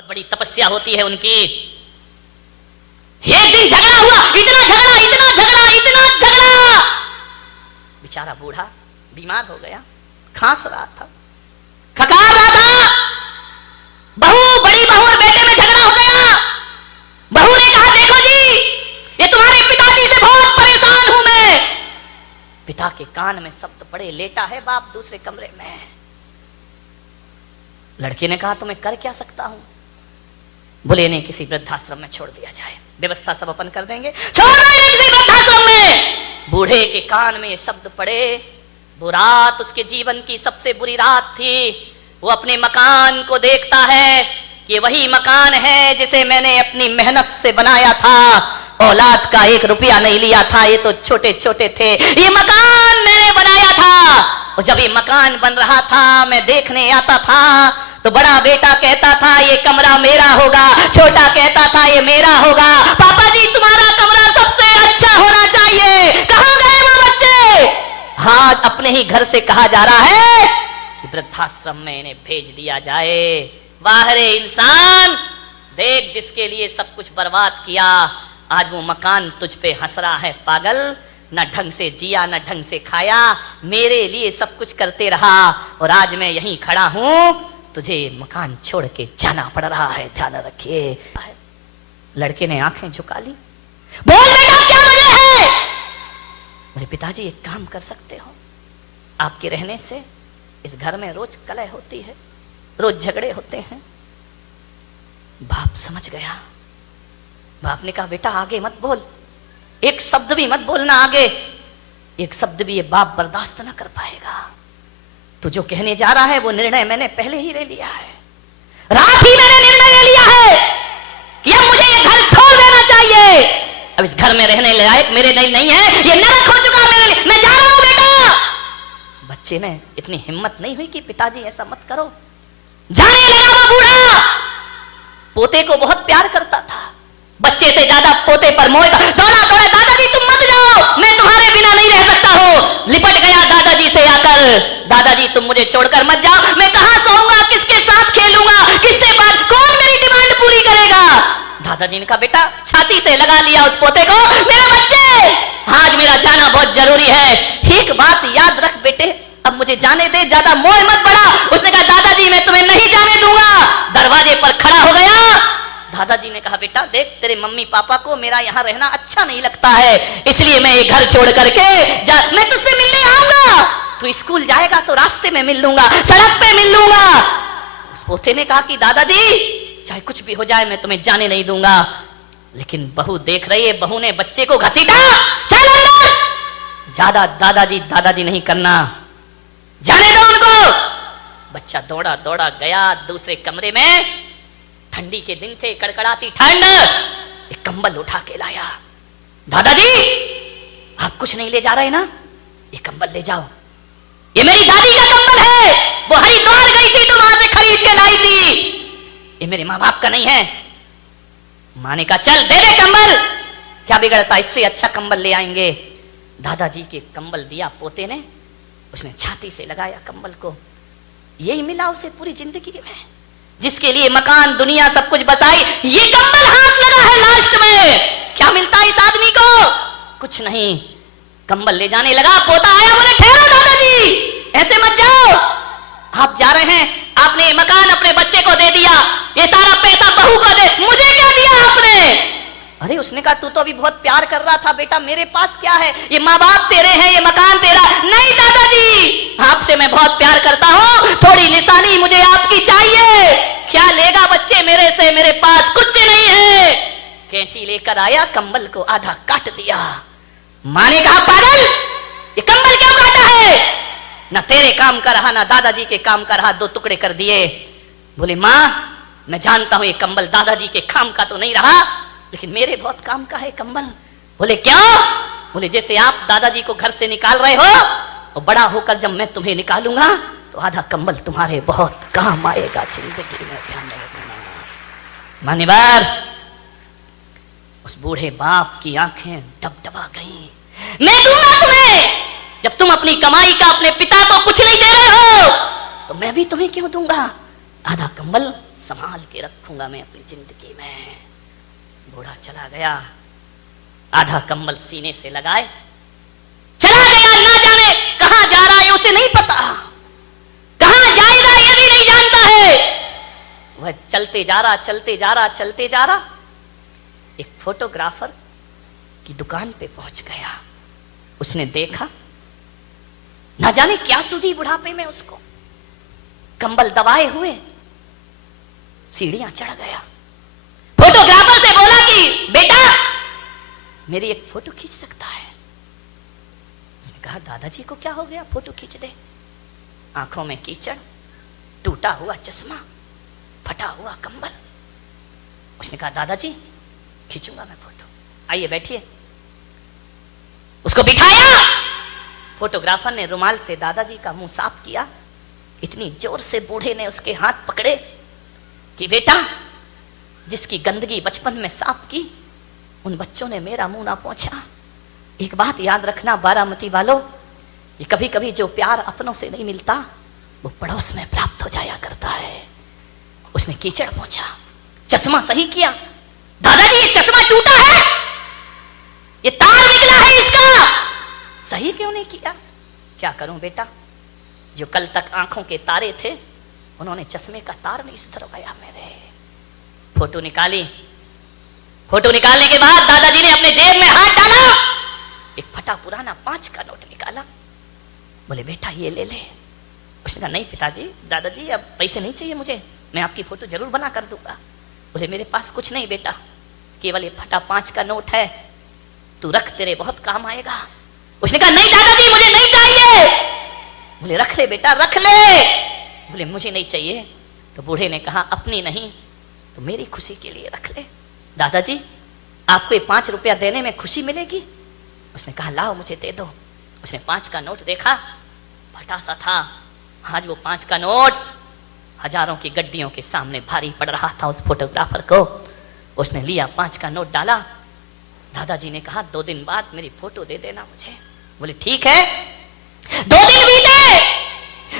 बहुत बड़ी तपस्या होती है उनकी। एक दिन झगड़ा हुआ, इतना झगड़ा, इतना झगड़ा, इतना झगड़ा, बेचारा बूढ़ा बीमार हो गया, खांस रहा था, खकार रहा था। बड़ी बहू और बेटे में झगड़ा हो गया। बहू ने कहा, देखो जी, ये तुम्हारे पिताजी से बहुत परेशान हूं मैं। पिता के कान में शब्द पड़े, लेटा है बाप दूसरे कमरे में। लड़के ने कहा, तो मैं कर क्या सकता हूं? बोले, इन्हें किसी वृद्धाश्रम में छोड़ दिया जाए, व्यवस्था सब अपन कर देंगे, छोड़ दो किसी वृद्धाश्रम में। बूढ़े के कान में ये शब्द पड़े। वो रात उसके जीवन की सबसे बुरी रात थी। वो अपने मकान को देखता है कि वही मकान है जिसे मैंने अपनी मेहनत से बनाया था। औलाद का 1 रुपया नहीं लिया था, ये तो छोटे छोटे थे। ये मकान मैंने बनाया था। और जब ये मकान बन रहा था, मैं देखने आता था, तो बड़ा बेटा कहता था ये कमरा मेरा होगा, छोटा कहता था ये मेरा होगा। पापा जी, तुम्हारा कमरा सबसे अच्छा होना चाहिए। कहां गए वो बच्चे? आज अपने ही घर से कहा जा रहा है कि वृद्धाश्रम में इन्हें भेज दिया जाए। वाह रे इंसान, देख, जिसके लिए सब कुछ बर्बाद किया, आज वो मकान तुझ पे हंस रहा है। पागल, न ढंग से जिया, न ढंग से खाया, मेरे लिए सब कुछ करते रहा, और आज मैं यहीं खड़ा हूं, तुझे मकान छोड़ के जाना पड़ रहा है। ध्यान रखिए। लड़के ने आंखें झुका ली। बोल बेटा, क्या वजह है? बोले, पिताजी, एक काम कर सकते हो, आपके रहने से इस घर में रोज कलह होती है, रोज झगड़े होते हैं। बाप समझ गया। बाप ने कहा, बेटा आगे मत बोल, एक शब्द भी मत बोलना आगे। एक शब्द भी ये बाप बर्दाश्त ना कर पाएगा। तू जो कहने जा रहा है वो निर्णय मैंने पहले ही ले लिया है। रात ही मैंने निर्णय ले लिया है कि अब मुझे ये घर छोड़ देना चाहिए। अब इस घर में रहने लायक मेरे नहीं है, ये नरक हो चुका मेरे लिए, मैं जा रहा हूं बेटा। बच्चे ने इतनी हिम्मत नहीं हुई कि पिताजी ऐसा मत करो। जाने लगा वो बूढ़ा। पोते को बहुत प्यार करता था, बच्चे से ज्यादा पोते पर मोह था। दौड़ा दौड़ा, दादाजी तुम मत जाओ, मैं तुम्हारे बिना नहीं रह सकता हूं। लिपट गया दादाजी से आकर, दादाजी तुम मुझे छोड़कर मत जाओ, मैं कहां सोऊंगा, किसके साथ खेलूंगा, किससे बात, कौन मेरी डिमांड पूरी करेगा? दादाजी ने कहा, बेटा, छाती से लगा लिया उस पोते को, मेरे बच्चे, आज मेरा जाना बहुत जरूरी है। एक बात याद रख बेटे, अब मुझे जाने दे, ज्यादा मोह मत बढ़ा। उसने कहा, दादाजी मैं तुम्हें नहीं जाने दूंगा। दरवाजे पर खड़ा हो गया। दादाजी ने कहा, बेटा देख, तेरे मम्मी पापा को मेरा यहाँ रहना अच्छा नहीं लगता है, इसलिए मैं ये घर छोड़ करके मैं तुझसे मिलने आऊंगा। तू स्कूल जाएगा तो रास्ते में मिल लूंगा, सड़क पे मिल लूंगा। उस पोते ने कहा कि दादाजी चाहे कुछ भी हो जाए मैं तुम्हें जाने नहीं दूंगा। लेकिन बहू देख रही है, बहू ने बच्चे को घसीटा, चल अंदर। ज्यादा दादाजी नहीं करना, जाने दो उनको। बच्चा दौड़ा दौड़ा गया दूसरे कमरे में। ठंडी के दिन थे, कड़कड़ाती ठंड। एक कंबल उठा के लाया। दादाजी आप कुछ नहीं ले जा रहे ना, ये कंबल ले जाओ, ये मेरी दादी का कंबल है, वो हरिद्वार गई थी तो वहां से खरीद के लाई थी, ये मेरे माँ बाप का नहीं है। माँ ने कहा, चल दे दे कंबल, क्या बिगड़ता, इससे अच्छा कंबल ले आएंगे। दादाजी के कंबल दिया पोते ने, उसने छाती से लगाया कंबल को। यही मिला उसे पूरी जिंदगी में, जिसके लिए मकान दुनिया सब कुछ बसाई, ये कंबल हाथ लगा है लास्ट में। क्या मिलता है इस आदमी को? कुछ नहीं। कंबल ले जाने लगा, पोता आया, बोले ठहरो दादाजी, ऐसे मत जाओ, आप जा रहे हैं, आपने ये मकान अपने बच्चे को दे दिया, ये सारा पैसा बहू को दे, मुझे क्या दिया आपने? अरे उसने कहा, तू तो अभी बहुत प्यार कर रहा था बेटा, मेरे पास क्या है, ये माँ बाप तेरे हैं, ये मकान तेरा। नहीं दादाजी, आपसे मैं बहुत प्यार करता हूँ, थोड़ी निशानी मुझे आपकी चाहिए। क्या लेगा बच्चे मेरे से, मेरे पास कुछ नहीं है। कैंची लेकर आया, कंबल को आधा काट दिया। माँ ने कहा, पागल, ये कंबल क्यों काटा है? ना तेरे काम का रहा, ना दादाजी के काम का रहा, 2 टुकड़े कर दिए। बोले, माँ मैं जानता हूं ये कंबल दादाजी के काम का तो नहीं रहा, लेकिन मेरे बहुत काम का है कंबल। बोले क्यों? बोले जैसे आप दादाजी को घर से निकाल रहे हो, और बड़ा होकर जब मैं तुम्हें निकालूंगा तो आधा कंबल तुम्हारे बहुत काम आएगा जिंदगी में, ध्यान रखना। मान्यवर, उस बूढ़े बाप की आंखें डबडबा गई। मैं दूंगा तुम्हें, जब तुम अपनी कमाई का अपने पिता को कुछ नहीं दे रहे हो तो मैं भी तुम्हें क्यों दूंगा? आधा कंबल संभाल के रखूंगा मैं अपनी जिंदगी में। बूढ़ा चला गया, आधा कंबल सीने से लगाए चला गया। ना जाने कहां जा रहा है उसे नहीं पता, कहां जाएगा ये भी नहीं जानता है। वह चलते जा रहा, चलते जा रहा, चलते जा रहा, एक फोटोग्राफर की दुकान पे पहुंच गया। उसने देखा, ना जाने क्या सूझी बुढ़ापे में उसको, कंबल दबाए हुए सीढ़ियां चढ़ गया। फोटोग्राफर से बोला कि बेटा मेरी एक फोटो खींच सकता है? उसने कहा दादाजी को क्या हो गया, फोटो खींच दे। आंखों में कीचड़, टूटा हुआ चश्मा, फटा हुआ कंबल। उसने कहा दादाजी खींचूंगा मैं फोटो, आइए बैठिए। उसको बिठाया। फोटोग्राफर ने रुमाल से दादाजी का मुंह साफ किया। इतनी जोर से बूढ़े ने उसके हाथ पकड़े कि बेटा जिसकी गंदगी बचपन में साफ की, उन बच्चों ने मेरा मुंह ना पोंछा। एक बात याद रखना बारामती वालों, ये कभी कभी जो प्यार अपनों से नहीं मिलता वो पड़ोस में प्राप्त हो जाया करता है। उसने कीचड़ पोंछा, चश्मा सही किया। दादाजी ये चश्मा टूटा है, ये तार निकला है इसका, सही क्यों नहीं किया? क्या करूं बेटा, जो कल तक आंखों के तारे थे उन्होंने चश्मे का तार नहीं सुधरवाया मेरे। फोटो निकाली। फोटो निकालने के बाद दादाजी ने अपने जेब में हाथ डाला, एक फटा पुराना 5 का नोट निकाला। बोले बेटा ये ले ले। उसने कहा नहीं पिताजी, दादाजी अब पैसे नहीं चाहिए मुझे, मैं आपकी फोटो जरूर बना कर दूंगा। बोले मेरे पास कुछ नहीं बेटा, केवल ये फटा 5 का नोट है, तू रख, तेरे बहुत काम आएगा। उसने कहा नहीं दादाजी मुझे नहीं चाहिए। बोले रख ले बेटा रख ले। बोले मुझे नहीं चाहिए। तो बूढ़े ने कहा अपनी नहीं तो मेरी खुशी के लिए रख ले। दादाजी आपको ये 5 रुपया देने में खुशी मिलेगी? उसने कहा लाओ मुझे दे दो। उसने 5 का नोट देखा, फटा सा था। आज वो 5 का नोट हजारों की गड्डियों के सामने भारी पड़ रहा था उस फोटोग्राफर को। उसने लिया 5 का नोट डाला। दादाजी ने कहा 2 दिन बाद मेरी फोटो दे देना मुझे। बोले ठीक है। 2 दिन बीते।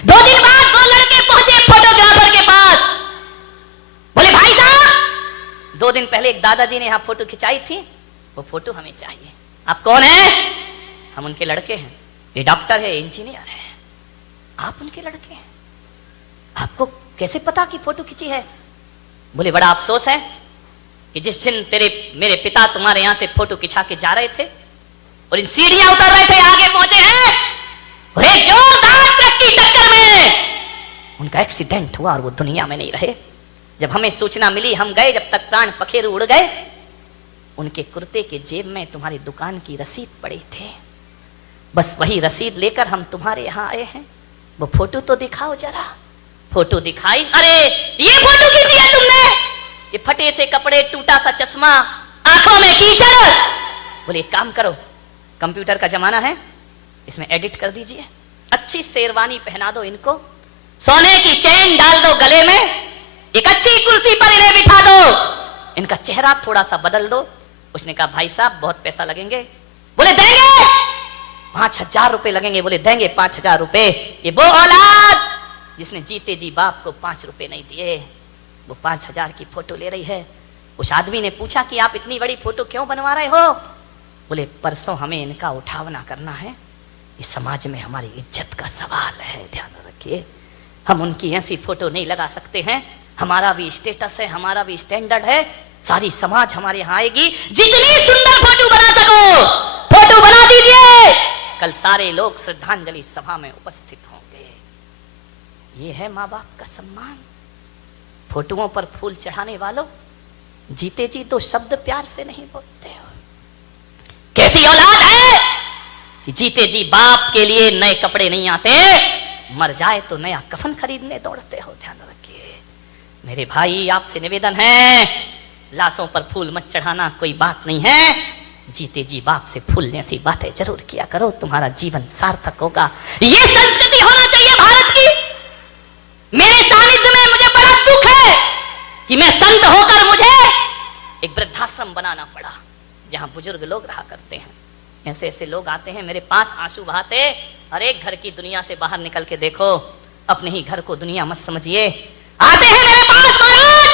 2 दिन बाद 2 लड़के पहुंचे फोटोग्राफर के पास। बोले भाई साहब 2 दिन पहले एक दादाजी ने यहां फोटो खिंचाई थी, वो फोटो हमें चाहिए। आप कौन है? हम उनके लड़के हैं। ये डॉक्टर है, इंजीनियर है। आप उनके लड़के हैं, आपको कैसे पता कि फोटो खींची है? बोले बड़ा अफसोस है कि जिस दिन मेरे पिता तुम्हारे यहां से फोटो खिंचा के जा रहे थे और इन सीढ़ियां उतर रहे थे, आगे पहुंचे हैं और एक जोरदार ट्रक की टक्कर में उनका एक्सीडेंट हुआ और वो दुनिया में नहीं रहे। जब हमें सूचना मिली हम गए, जब तक प्राण पखेरु उड़ गए, उनके कुर्ते के जेब में तुम्हारी दुकान की रसीद पड़ी थे। बस वही रसीद लेकर हम तुम्हारे यहां आए हैं। वो फोटो तो दिखाओ जरा। फोटो दिखाई। अरे ये फोटो खींची है तुमने? ये फटे से कपड़े, टूटा सा चश्मा, आंखों में कीचड़। बोले एक काम करो, कंप्यूटर का जमाना है, इसमें एडिट कर दीजिए, अच्छी शेरवानी पहना दो इनको, सोने की चेन डाल दो गले में, एक अच्छी कुर्सी पर इन्हें बिठा दो, इनका चेहरा थोड़ा सा बदल दो। उसने कहा भाई साहब बहुत पैसा लगेंगे। बोले देंगे। 5,000 रुपए लगेंगे। बोले देंगे 5,000 रुपए। ये वो औलाद जिसने जीते जी बाप को 5 रुपए नहीं दिए, वो 5,000 की फोटो ले रही है। उस आदमी ने पूछा कि आप इतनी बड़ी फोटो क्यों बनवा रहे हो? बोले परसों हमें इनका उठावना करना है, इस समाज में हमारी इज्जत का सवाल है, ध्यान रखिए। हम उनकी ऐसी फोटो नहीं लगा सकते हैं, हमारा भी स्टेटस है, हमारा भी स्टैंडर्ड है। सारी समाज हमारे यहाँ आएगी, जितनी सुंदर फोटो बना सको फोटो बना दीजिए। कल सारे लोग श्रद्धांजलि सभा में उपस्थित होंगे। ये है माँ बाप का सम्मान। फोटोओं पर फूल चढ़ाने वालों, जीते जी तो शब्द प्यार से नहीं बोलते हो। कैसी औलाद है कि जीते जी बाप के लिए नए कपड़े नहीं आते, मर जाए तो नया कफन खरीदने दौड़ते हो। ध्यान रखिए मेरे भाई, आपसे निवेदन है, लाशों पर फूल मत चढ़ाना कोई बात नहीं है। जीते जी बाप से फूल जैसी बातें जरूर किया करो, तुम्हारा जीवन सार्थक होगा। ये संस्कृति होना चाहिए भारत की। मेरे सानिध्य में मुझे बड़ा दुख है कि मैं संत होकर मुझे एक वृद्धाश्रम बनाना पड़ा जहां बुजुर्ग लोग रहा करते हैं। ऐसे ऐसे लोग आते हैं मेरे पास आंसू बहाते, अरे घर की दुनिया से बाहर निकल के देखो, अपने ही घर को दुनिया मत समझिए। आते हैं मेरे पास महाराज,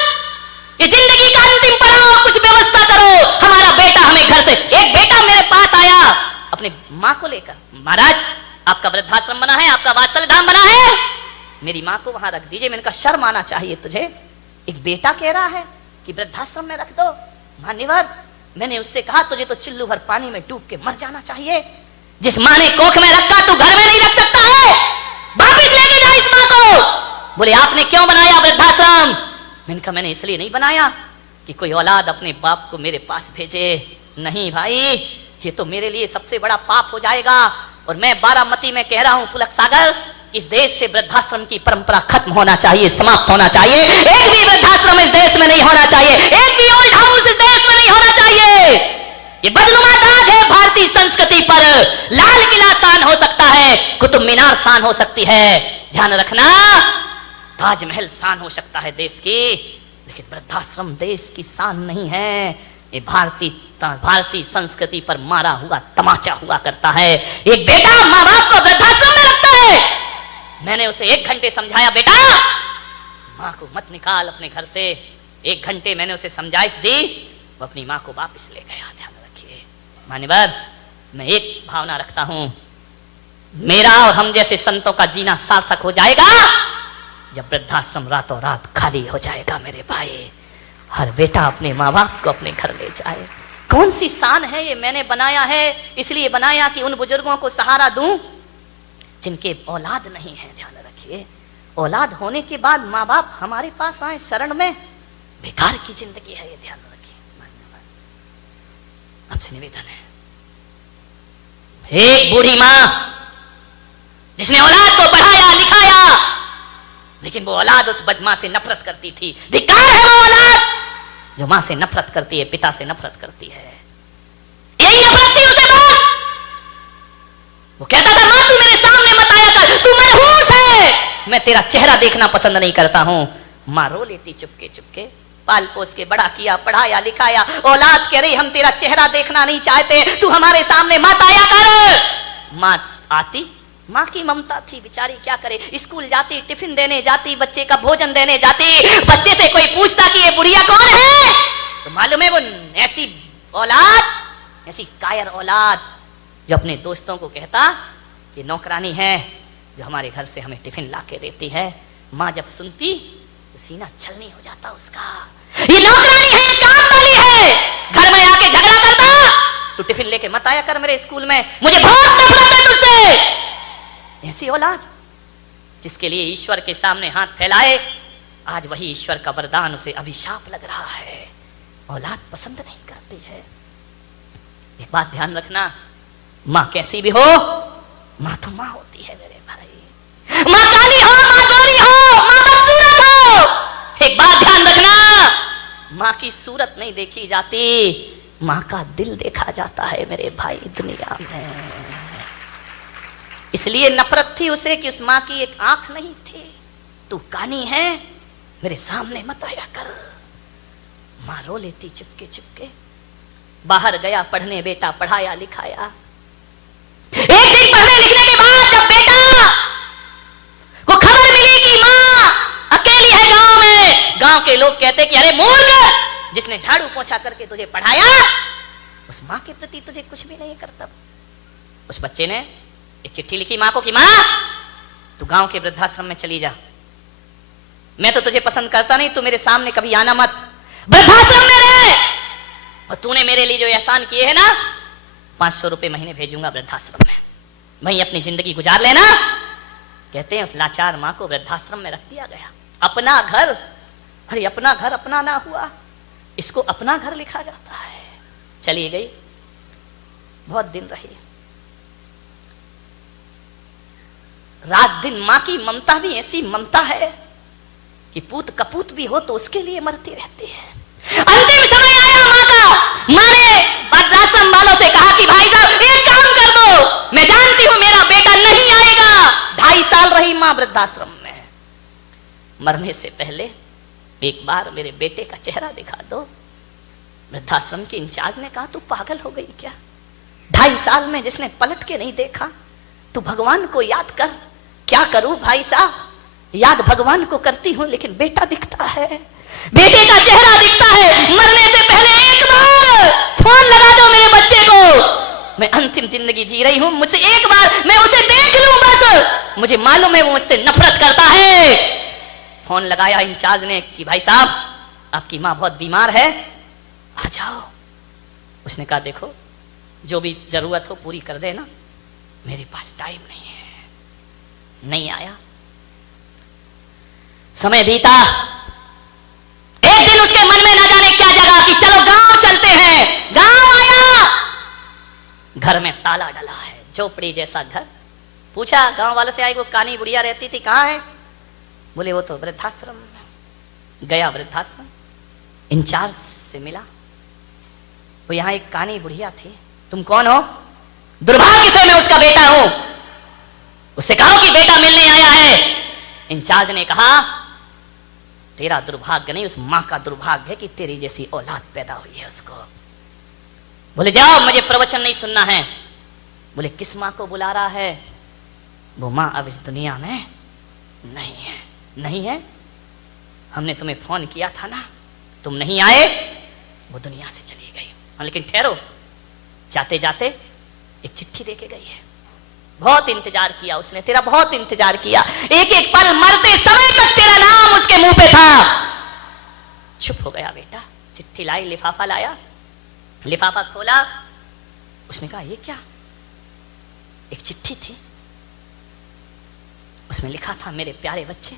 अपने माँ को लेकर, महाराज आपका वृद्धाश्रम बना है, आपका वात्सल्य धाम बना है, मेरी माँ को वहां रख दीजिए। मैंने कहा शर्म आना चाहिए तुझे, एक बेटा कह रहा है कि वृद्धाश्रम में रख दो। मान्यवर, मैंने उससे कहा तुझे तो चुल्लू भर पानी में डूब के मर जाना चाहिए। जिस माँ ने कोख में रखा तू घर में नहीं रख सकता है, वापिस लेके जा इस माँ को। बोले आपने क्यों बनाया वृद्धाश्रम? मैंने कहा मैंने इसलिए नहीं बनाया कि कोई औलाद अपने बाप को मेरे पास भेजे, नहीं भाई, ये तो मेरे लिए सबसे बड़ा पाप हो जाएगा। और मैं बारामती में कह रहा हूं पुलक सागर, इस देश से वृद्धाश्रम की परंपरा खत्म होना चाहिए, समाप्त होना चाहिए। एक भी वृद्धाश्रम इस देश में नहीं होना चाहिए, एक भी ओल्ड हाउस इस देश में नहीं होना चाहिए। ये बदनुमा दाग है भारतीय संस्कृति पर। लाल किला शान हो सकता है, कुतुब मीनार शान हो सकती है, ध्यान रखना, ताजमहल शान हो सकता है देश की, लेकिन वृद्धाश्रम देश की शान नहीं है। ये भारतीय संस्कृति पर मारा हुआ तमाचा हुआ करता है। एक बेटा माँ बाप को वृद्धाश्रम में रखता है। मैंने उसे 1 घंटे समझाया, बेटा माँ को मत निकाल अपने घर से। 1 घंटे मैंने उसे समझाइश दी, वो अपनी माँ को वापस ले गया। ध्यान रखिए मान्यवर, मैं एक भावना रखता हूं, मेरा और हम जैसे संतों का जीना सार्थक हो जाएगा जब वृद्धाश्रम रातों रात खाली हो जाएगा। मेरे भाई, हर बेटा अपने माँ बाप को अपने घर ले जाए। कौन सी शान है ये? मैंने बनाया है इसलिए बनाया कि उन बुजुर्गों को सहारा दूं जिनके औलाद नहीं है। ध्यान रखिए, औलाद होने के बाद माँ बाप हमारे पास आए शरण में, बेकार की जिंदगी है ये, ध्यान रखिए। आपसे निवेदन है, एक बूढ़ी माँ जिसने औलाद को पढ़ाया लिखाया, लेकिन वो औलाद उस बदमाश से नफरत करती थी। धिक्कार है वो औलाद जो मां से नफरत करती है, पिता से नफरत करती है। यही नफरत थी उसे बस। वो कहता था मां तू मेरे सामने मत आया कर, तू मनहूस है, मैं तेरा चेहरा देखना पसंद नहीं करता हूं। मां रो लेती चुपके चुपके, पाल पोस के बड़ा किया, पढ़ाया लिखाया। औलाद कह रही हम तेरा चेहरा देखना नहीं चाहते, तू हमारे सामने मत आया कर। मां आती, माँ की ममता थी बेचारी, क्या करे, स्कूल जाती, टिफिन देने जाती, बच्चे का भोजन देने जाती। बच्चे से कोई पूछता कि ये बुढ़िया कौन है, तो मालूम है वो ऐसी औलाद, ऐसी कायर औलाद जो अपने दोस्तों को कहता कि नौकरानी है जो हमारे घर से हमें टिफिन ला के देती है। माँ जब सुनती तो सीना छलनी हो जाता उसका, ये नौकरानी है, काम वाली है, घर में आके झगड़ा करता, तू टिफिन लेके मत आया कर मेरे स्कूल में, मुझे बहुत नफरत है तुझसे। ऐसी औलाद जिसके लिए ईश्वर के सामने हाथ फैलाए, आज वही ईश्वर का वरदान उसे अभिशाप लग रहा है। औलाद पसंद नहीं करती है। एक बात ध्यान रखना, मां कैसी भी हो, मां तो मां होती है मेरे भाई। मां काली हो, मां गोरी हो, मां बदसूरत हो, एक बात ध्यान रखना, मां की सूरत नहीं देखी जाती, मां का दिल देखा जाता है मेरे भाई दुनिया में। इसलिए नफरत थी उसे कि उस मां की एक आंख नहीं थी। तू कानी है, मेरे सामने मत आया कर। मां रो लेती चुपके चुपके। बाहर गया पढ़ने बेटा, पढ़ाया लिखाया। एक दिन पढ़ने लिखने के बाद जब बेटा को खबर मिली कि मां अकेली है गांव में, गांव के लोग कहते कि अरे मूर्ख, जिसने झाड़ू पोंछा करके तुझे पढ़ाया उस मां के प्रति तुझे कुछ भी नहीं करता। उस बच्चे ने एक चिट्ठी लिखी मां को कि मां तू गांव के वृद्धाश्रम में चली जा, मैं तो तुझे पसंद करता नहीं, तू मेरे सामने कभी आना मत, वृद्धाश्रम में रह, और तूने मेरे लिए जो एहसान किए है ना, 500 रुपए महीने भेजूंगा वृद्धाश्रम में, वहीं अपनी जिंदगी गुजार लेना। कहते हैं उस लाचार मां को वृद्धाश्रम में रख दिया गया। अपना घर, अरे अपना घर अपना ना हुआ, इसको अपना घर लिखा जाता है। चली गई, बहुत दिन रही। रात दिन मां की ममता भी ऐसी ममता है कि पूत कपूत भी हो तो उसके लिए मरती रहती है। अंतिम समय आया मां का, मां ने वृद्धाश्रम वालों से कहा कि भाई साहब एक काम कर दो, मैं जानती हूं मेरा बेटा नहीं आएगा। 2.5 साल रही मां वृद्धाश्रम में, मरने से पहले एक बार मेरे बेटे का चेहरा दिखा दो। वृद्धाश्रम के इंचार्ज ने कहा तू पागल हो गई क्या, 2.5 साल में जिसने पलट के नहीं देखा, तू भगवान को याद कर। क्या करूं भाई साहब, याद भगवान को करती हूं लेकिन बेटा दिखता है, बेटे का चेहरा दिखता है। मरने से पहले एक बार फोन लगा दो मेरे बच्चे को, मैं अंतिम जिंदगी जी रही हूं, मुझसे एक बार मैं उसे देख लूं बस, मुझे मालूम है वो मुझसे नफरत करता है। फोन लगाया इंचार्ज ने कि भाई साहब आपकी माँ बहुत बीमार है, आ जाओ। उसने कहा देखो जो भी जरूरत हो पूरी कर देना, मेरे पास टाइम नहीं है। नहीं आया, समय बीता। एक दिन उसके मन में ना जाने क्या जगा कि चलो गांव चलते हैं। गांव आया, घर में ताला डला है, झोपड़ी जैसा घर। पूछा गांव वालों से, आई वो कानी बुढ़िया रहती थी कहां है? बोले वो तो वृद्धाश्रम में। गया वृद्धाश्रम, इंचार्ज से मिला। वो यहां एक कानी बुढ़िया थी, तुम कौन हो? दुर्भाग्य से मैं उसका बेटा हूं। उससे कहो कि बेटा मिलने आया है। इंचार्ज ने कहा तेरा दुर्भाग्य नहीं, उस मां का दुर्भाग्य है कि तेरी जैसी औलाद पैदा हुई है उसको। बोले जाओ मुझे प्रवचन नहीं सुनना है। बोले किस मां को बुला रहा है? वो मां अब इस दुनिया में नहीं है। नहीं है? हमने तुम्हें फोन किया था ना, तुम नहीं आए, वो दुनिया से चली गई। हाँ लेकिन ठहरो, जाते जाते एक चिट्ठी देके गई है। बहुत इंतजार किया उसने, तेरा बहुत इंतजार किया, एक एक पल मरते समय तक तेरा नाम उसके मुंह पे था। चुप हो गया बेटा। चिट्ठी लाई, लिफाफा लाया, लिफाफा खोला। उसने कहा ये क्या? एक चिट्ठी थी, उसमें लिखा था मेरे प्यारे बच्चे,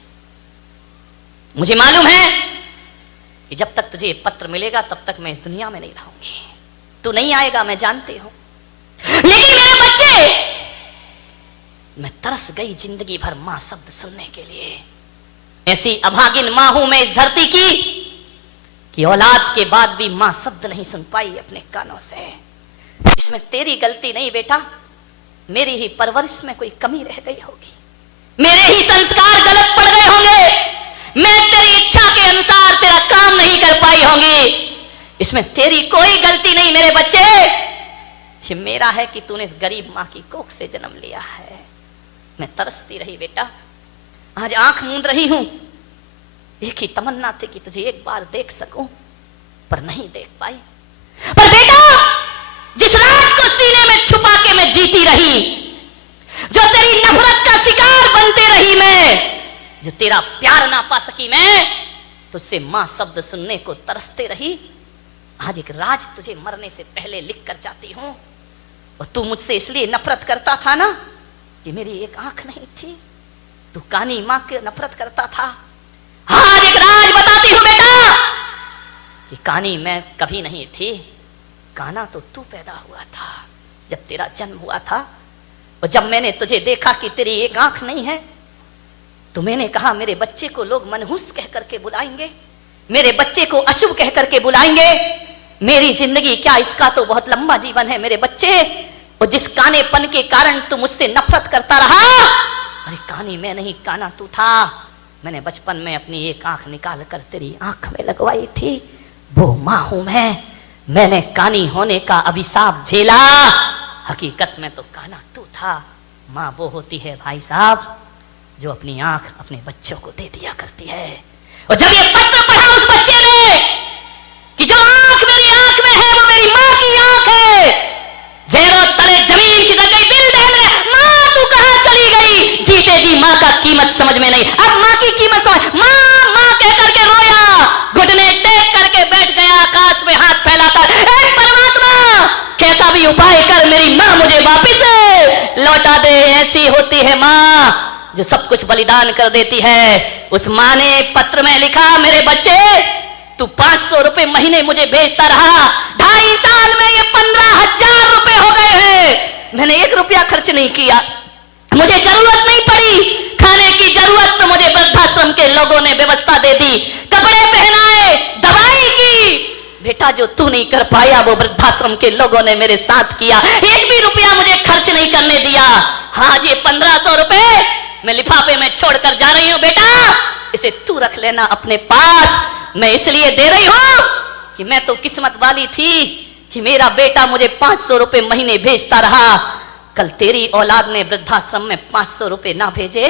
मुझे मालूम है कि जब तक तुझे पत्र मिलेगा तब तक मैं इस दुनिया में नहीं रहूंगी, तू नहीं आएगा मैं जानती हूं, लेकिन मेरे बच्चे मैं तरस गई जिंदगी भर मां शब्द सुनने के लिए। ऐसी अभागिन मां हूं मैं इस धरती की कि औलाद के बाद भी मां शब्द नहीं सुन पाई अपने कानों से। इसमें तेरी गलती नहीं बेटा, मेरी ही परवरिश में कोई कमी रह गई होगी, मेरे ही संस्कार गलत पड़ गए होंगे, मैं तेरी इच्छा के अनुसार तेरा काम नहीं कर पाई होंगी। इसमें तेरी कोई गलती नहीं मेरे बच्चे, ये मेरा है कि तूने इस गरीब मां की कोख से जन्म लिया है। मैं तरसती रही बेटा, आज आंख मूंद रही हूं, एक ही तमन्ना थी कि तुझे एक बार देख सकूं, पर नहीं देख पाई। पर बेटा जिस राज को सीने में छुपा के मैं जीती रही, जो तेरी नफरत का शिकार बनते रही मैं, जो तेरा प्यार ना पा सकी मैं, तुझसे मां शब्द सुनने को तरसते रही, आज एक राज तुझे मरने से पहले लिख कर जाती हूं। और तू मुझसे इसलिए नफरत करता था ना कि मेरी एक आंख नहीं थी, तू कानी मां के नफरत करता था। आज एक राज बताती हूं बेटा कि कानी मैं कभी नहीं थी, काना तो तू पैदा हुआ था जब तेरा जन्म हुआ था। और जब मैंने तुझे देखा कि तेरी एक आंख नहीं है, तो मैंने कहा मेरे बच्चे को लोग मनहूस कह करके बुलाएंगे, मेरे बच्चे को अशुभ कह करके बुलाएंगे, मेरी जिंदगी क्या, इसका तो बहुत लंबा जीवन है मेरे बच्चे। और जिस कानेपन के कारण तू मुझसे नफरत करता रहा, अरे कानी मैं नहीं, काना तू था। मैंने बचपन में अपनी एक आंख निकाल कर तेरी आंख में लगवाई थी, वो मां हूं मैंने कानी होने का अभिशाप झेला, हकीकत में तो काना तू था। मां वो होती है भाई साहब जो अपनी आंख अपने बच्चों को दे दिया करती है। और जब ये पत्र पढ़ा उस बच्चे ने कि जो आंख मेरी आंख में है वो मेरी मां की आंख है, जेरों तले जमीन खिसक गई, दिल दहल गया, मां तू कहां चली गई? जीते जी मां का कीमत समझ में नहीं, अब मां की कीमत समझ। मां मां कह करके रोया, घुटने टेक करके बैठ गया, आकाश में हाथ फैलाकर, ऐ परमात्मा कैसा भी उपाय कर मेरी मां मुझे वापिस लौटा दे। ऐसी होती है मां जो सब कुछ बलिदान कर देती है। उस मां ने पत्र में लिखा, मेरे बच्चे तू 500 रुपए महीने मुझे भेजता रहा, 2.5 साल में ये 15,000 रुपए हो गए हैं, मैंने 1 रुपया खर्च नहीं किया, मुझे जरूरत नहीं पड़ी, खाने की जरूरत तो मुझे वृद्धाश्रम के लोगों ने व्यवस्था दे दी, कपड़े पहनाए, दवाई की। बेटा जो तू नहीं कर पाया वो वृद्धाश्रम के लोगों ने मेरे साथ किया, 1 भी रुपया मुझे खर्च नहीं करने दिया। हाँ ये 1500 रुपए मैं लिफाफे में छोड़कर जा रही हूं बेटा, इसे तू रख लेना अपने पास। मैं इसलिए दे रही हूं कि मैं तो किस्मत वाली थी कि मेरा बेटा मुझे 500 रुपए महीने भेजता रहा, कल तेरी औलाद ने वृद्धाश्रम में 500 रुपए ना भेजे,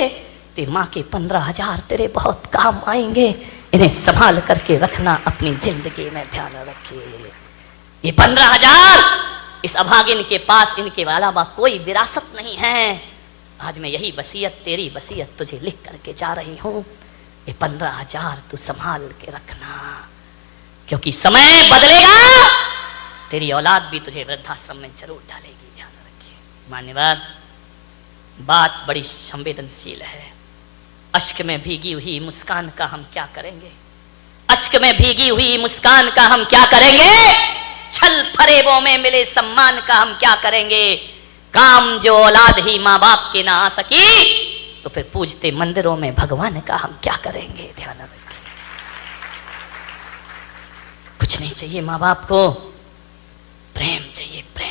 तेरी मां के 15,000 तेरे बहुत काम आएंगे, इन्हें संभाल करके रखना, अपनी जिंदगी में ध्यान रखिए। ये 15,000 इस अभागिन के पास इनके अलावा कोई विरासत नहीं है। आज मैं यही वसीयत, तेरी वसीयत तुझे लिख करके जा रही हूं। ये 15,000 तू संभाल के रखना, क्योंकि समय बदलेगा, तेरी औलाद भी तुझे वृद्धाश्रम में जरूर डालेगी। ध्यान रखिए मान्यवर, बात बड़ी संवेदनशील है। अश्क में भीगी हुई मुस्कान का हम क्या करेंगे? अश्क में भीगी हुई मुस्कान का हम क्या करेंगे? छल फरेबों में मिले सम्मान का हम क्या करेंगे? काम जो औलाद ही माँ बाप के ना आ सकी, तो फिर पूजते मंदिरों में भगवान का हम क्या करेंगे? ध्यान रखिए, कुछ नहीं चाहिए माँ बाप को, प्रेम चाहिए, प्रेम।